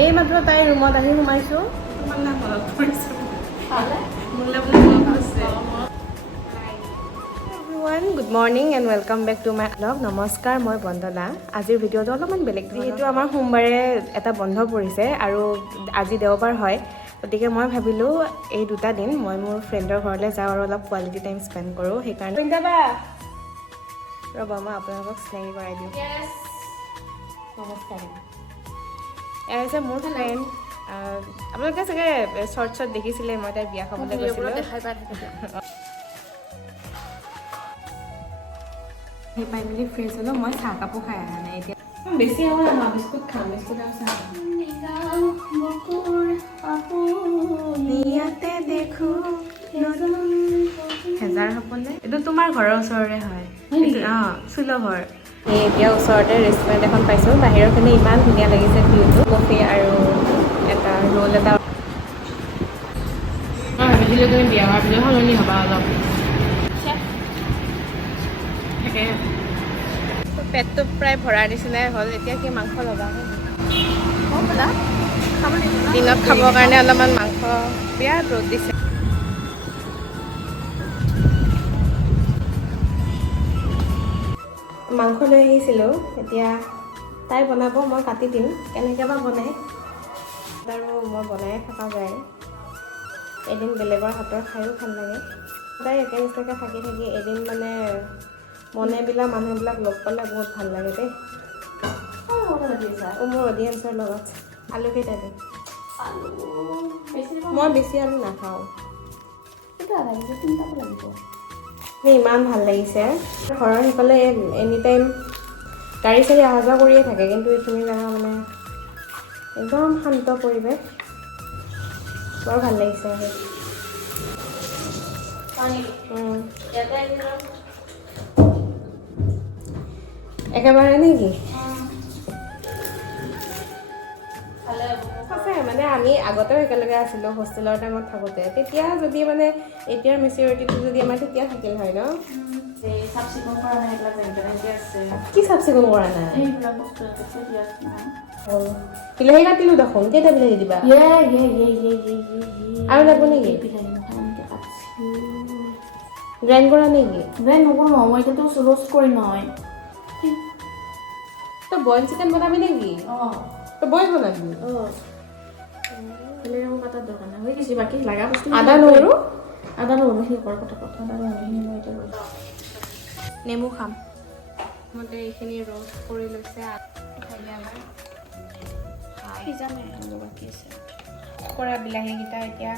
এই মাত্ৰ তাই ৰুমত আহি সোমাইছোঁ। Good morning and welcome back to my blog. নমস্কাৰ, মই বন্দনা। আজিৰ ভিডিঅ'টো অলপমান বেলেগ, যিহেতু আমাৰ সোমবাৰে এটা বন্ধ পৰিছে আৰু আজি দেওবাৰ হয়, গতিকে মই ভাবিলোঁ এই দুটা দিন মই মোৰ ফ্ৰেণ্ডৰ ঘৰলৈ যাওঁ আৰু অলপ কোৱালিটি টাইম স্পেণ্ড কৰোঁ। সেইকাৰণে ৰ'বা, মই আপোনালোকক চিনাকি কৰাই দিওঁ। নমস্কাৰ। এয়া হৈছে মোৰ ফ্ৰেণ্ড। আপোনালোকে চাগে শ্বৰ্টছত দেখিছিলে, মই তাইৰ বিয়া খাবলৈ গৈছিলোঁ। সেই পাই মেলি ফ্ৰেছ হ'লোঁ। মই চাহ কাপো খাই অহা নাই এতিয়া, বেছি নহয়, মই বিস্কুট খাম, বিস্কুট আৰু চাহ। হেজাৰ সপোনে এইটো তোমাৰ ঘৰৰ ওচৰৰে হয়। অঁ, সুলভৰ। এই এতিয়া ওচৰতে ৰেষ্টুৰেণ্ট এখন পাইছোঁ। বাহিৰৰ পিনে ইমান ধুনীয়া লাগিছে ভিউটো। কফি আৰু এটা ৰোল এটা। মই ভাবিছিলোঁ তুমি বিয়া হোৱাৰ পিছত সলনি হ'বা অলপ। তাকে পেটটো প্ৰায় ভৰাৰ নিচিনাই হ'ল। এতিয়া কি মাংস ল'বা? দিনত খাবৰ কাৰণে অলপমান মাংস। বিৰাট ৰ'দ দিছে। মাংস লৈ আহিছিলোঁ, এতিয়া তাই বনাব, মই কাটি দিম। কেনেকৈ বা বনাই আৰু মই বনায়ে থকা যায়। এদিন বেলেগৰ হাতৰ খায়ো ভাল লাগে। সদায় একে নিচিনাকৈ থাকি থাকি এদিন মানে মনেবিলাক মানুহবিলাক লগ পালে বহুত ভাল লাগে দেই। মোৰ অডিয়েঞ্চৰ লগত আলু কেইটা দিম? মই বেছি আলু নাখাওঁ। ইমান ভাল লাগিছে। ঘৰৰ সিফালে এনি টাইম গাড়ী চাড়ী অহা যোৱা কৰিয়ে থাকে, কিন্তু এইখিনি জেগা মানে একদম শান্ত পৰিৱেশ। বৰ ভাল লাগিছে। একেবাৰে নেকি? সঁচাই মানে আমি আগতেও একেলগে আছিলোঁ হোষ্টেলৰ টাইমত থাকোঁতে। তেতিয়া যদি মানে এতিয়াৰ মেচিউৰিটিটো যদি আমাৰ তেতিয়া থাকিল হয় ন। চাফ চিকুণ কৰা নাই, কি চাফ চিকুণ কৰা নাই? বিলাহী কাটিলোঁ দেখোন। কেইটা বিলাহী দিবা? আৰু লাগিব নেকি? গ্ৰাইণ্ড কৰা নেকি? গ্ৰাইণ্ড নকৰোঁ, মই এতিয়াতো ৰোষ্ট কৰি নহয়। তই বইল চিকেন বনাবি নেকি? অঁ, তই বইল বনাবি? অঁ, বেলেগ একো কাটাৰ দৰকাৰ নাই। হৈ গৈছে, বাকী লগা বস্তু আদা নহৰু সেই কৰ কথা আদা নহৰুখিনি মই এতিয়া লৈ যাওঁ। নেমু খাম। মতে এইখিনি ৰোষ্ট কৰি লৈছে। সিজামে বাকী আছে কৰা বিলাহীকেইটা এতিয়া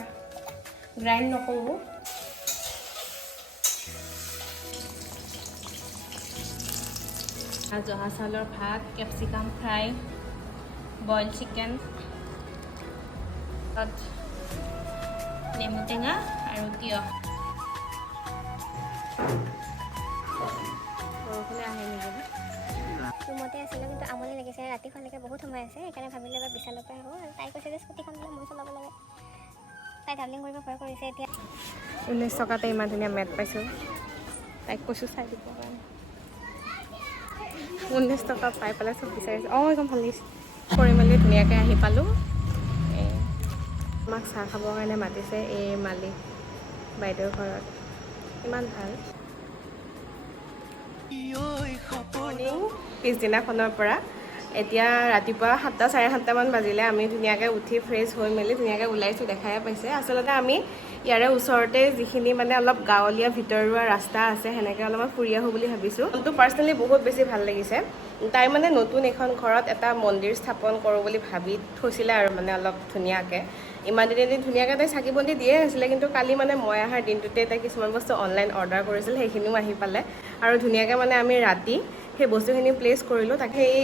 গ্ৰাইণ্ড নকৰোঁ। জহা চাউলৰ ভাত, কেপচিকাম ফ্ৰাই, বইল চিকেন, তাত নেমু টেঙা আৰু তিয়ঁহ। বৰষুণে আহে নেকি? ৰুমতে আছিলোঁ, কিন্তু আমনি লাগিছে। ৰাতি হোৱালৈকে বহুত সময় আছে, সেইকাৰণে ভাবিলোঁ এবাৰ বিশালৰ পৰা আহোঁ। আৰু তাই কৈছে যে স্কুটিখন বোলে মই চলাব লাগে। তাই ট্ৰেভেলিং কৰিব ভয় কৰিছে। এতিয়া 19 টকাতে ইমান ধুনীয়া মেট পাইছোঁ। তাইক কৈছোঁ চাই দিবৰ কাৰণে। 19 টকা পাই পেলাই চব বিচাৰিছোঁ। অঁ, একদম ভাল লাগিছে। কৰি মেলি ধুনীয়াকৈ আহি পালোঁ। আমাক চাহ খাবৰ কাৰণে মাতিছে এই মালিক বাইদেউৰ ঘৰত। ইমান ভাল। মৰ্ণিং পিছদিনাখনৰ পৰা এতিয়া ৰাতিপুৱা 7টা 7:30মান বাজিলে। আমি ধুনীয়াকৈ উঠি ফ্ৰেছ হৈ মেলি ধুনীয়াকৈ ওলাইছোঁ, দেখাই পাইছে। আচলতে আমি ইয়াৰে ওচৰতে যিখিনি মানে অলপ গাঁৱলীয়া ভিতৰুৱা ৰাস্তা আছে, সেনেকৈ অলপমান ফুৰি আহোঁ বুলি ভাবিছোঁ। মনটো পাৰ্চনেলি বহুত বেছি ভাল লাগিছে। তাই মানে নতুন এখন ঘৰত এটা মন্দিৰ স্থাপন কৰোঁ বুলি ভাবি থৈছিলে আৰু মানে অলপ ধুনীয়াকৈ। ইমান দিন ধুনীয়াকৈ তাই চাকি বন্তি দিয়ে আছিলে, কিন্তু কালি মানে মই অহাৰ দিনটোতে তাই কিছুমান বস্তু অনলাইন অৰ্ডাৰ কৰিছিল, সেইখিনিও আহি পালে। আৰু ধুনীয়াকৈ মানে আমি ৰাতি সেই বস্তুখিনি প্লেচ কৰিলোঁ। তাকে সেই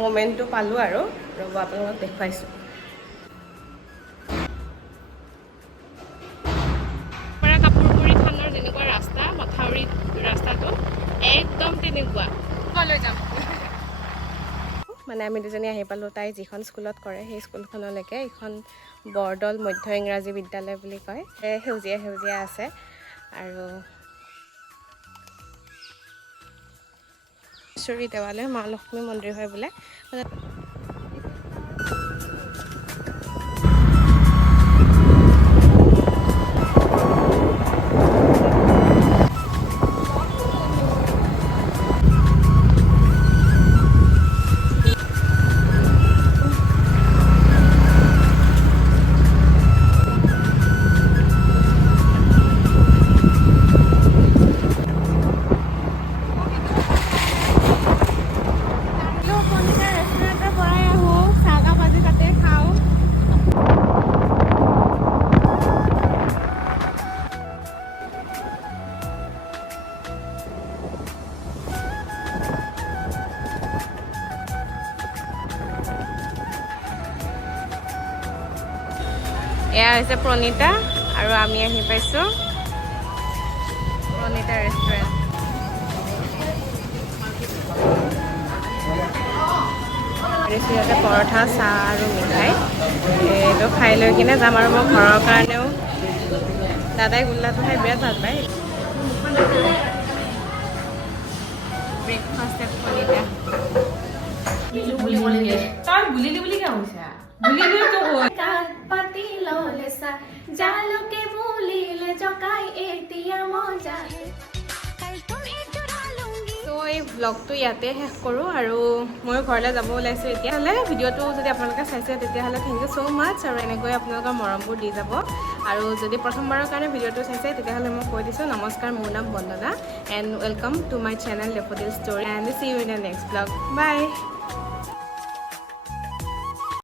মোমেণ্টটো পালোঁ আৰু ৰ'ব আপোনালোকক দেখুৱাইছোঁ। কাপোৰপুৰি থানৰ যেনেকুৱা ৰাস্তা, মথাউৰি ৰাস্তাটো একদম তেনেকুৱা। লৈ যাম মানে আমি দুজনী আহি পালোঁ। তাই যিখন স্কুলত কৰে সেই স্কুলখনলৈকে। এইখন বৰদল মধ্য ইংৰাজী বিদ্যালয় বুলি কয়। সেউজীয়া সেউজীয়া আছে আৰু ঈশ্বৰী দেৱালয় মা লক্ষ্মী মন্দিৰ হয় বোলে। এয়া হৈছে প্ৰণীতা আৰু আমি আহি পাইছোঁ প্ৰণীতা ৰেষ্টুৰেণ্ট। ইয়াতে পৰঠা চাহ আৰু মিঠাই এইটো খাই লৈ কিনে যাম। আৰু মই ঘৰৰ কাৰণেও দাদাই গোল্লাটো খাই বিৰাট ভাল পায়। ব্ৰেকফাষ্ট প্ৰণীতা তই বুলিলি বুলি কিয় কৈছা? বুলিলি তো পাতি ললে সা জালকে বুলিলে জকাই এতিয়া মজা। তো এই ব্লগটো ইয়াতে শেষ কৰোঁ আৰু মই ঘৰলৈ যাব ওলাইছোঁ এতিয়া। হ'লে ভিডিঅ'টো যদি আপোনালোকে চাইছে তেতিয়াহ'লে থেংক ইউ ছ' মাছ। আৰু এনেকৈ আপোনালোকৰ মৰমবোৰ দি যাব। আৰু যদি প্ৰথমবাৰৰ কাৰণে ভিডিঅ'টো চাইছে তেতিয়াহ'লে মই কৈ দিছোঁ নমস্কাৰ, মোৰ নাম Bandana and welcome to my channel daffodil story and see you in the next blog. By.